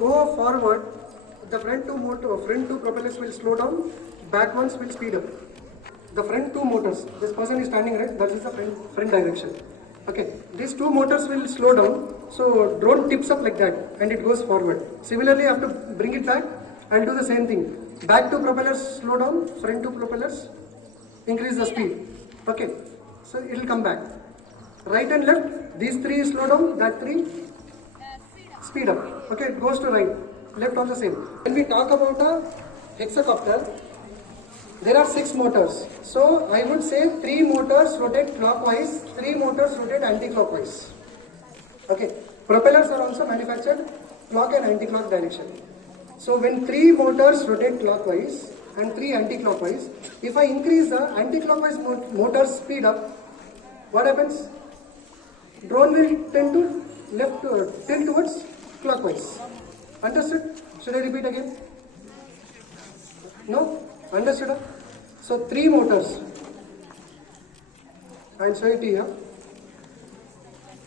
go forward, the front two propellers will slow down, back ones will speed up. The front two motors, this person is standing right, that is the front direction. Okay, these two motors will slow down, so drone tips up like that and it goes forward. Similarly, I have to bring it back, I'll do the same thing. Back two propellers slow down, front two propellers increase the speed. Okay, so it will come back. Right and left, these three slow down, that three speed up. Okay, it goes to right, left also same. When we talk about a hexacopter, there are 6 motors. So I would say 3 motors rotate clockwise, 3 motors rotate anti-clockwise. Okay, propellers are also manufactured clock and anti-clock direction. So when 3 motors rotate clockwise and 3 anti-clockwise, if I increase the anti-clockwise motor speed up, what happens? Drone will tend to tilt towards clockwise. Understood? Should I repeat again? No? Understood? So 3 motors. I'll show it here.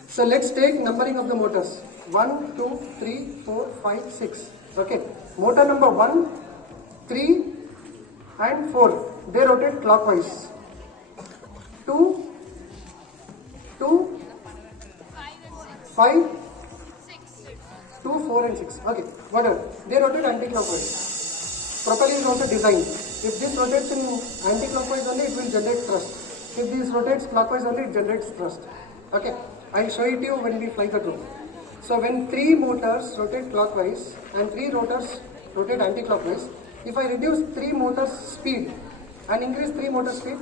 So let's take numbering of the motors. 1, 2, 3, 4, 5, 6. Okay. Motor number 1, 3 and 4. They rotate clockwise. 2, 5, 2, 4 and 6. Okay. Whatever. They rotate anti-clockwise. Propeller is also designed. If this rotates in anti-clockwise only, it will generate thrust. If this rotates clockwise only, it generates thrust. Okay, I'll show it to you when we fly the drone. So when 3 motors rotate clockwise and 3 rotors rotate anti-clockwise, if I reduce 3 motors speed and increase 3 motors speed,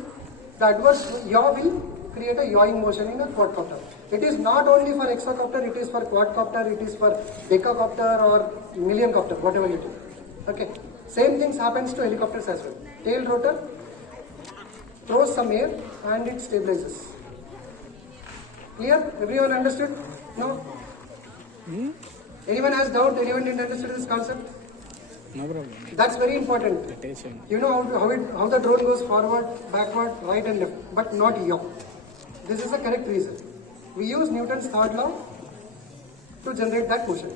the adverse yaw will create a yawing motion in a quadcopter. It is not only for hexacopter, it is for quadcopter, it is for decacopter or millioncopter, whatever you do. Okay. Same things happens to helicopters as well. Tail rotor throws some air and it stabilizes. Clear? Everyone understood? No? Anyone has doubt? Anyone didn't understand this concept? No problem. That's very important. You know how the drone goes forward, backward, right and left, but not yaw. This is the correct reason. We use Newton's third law to generate that motion.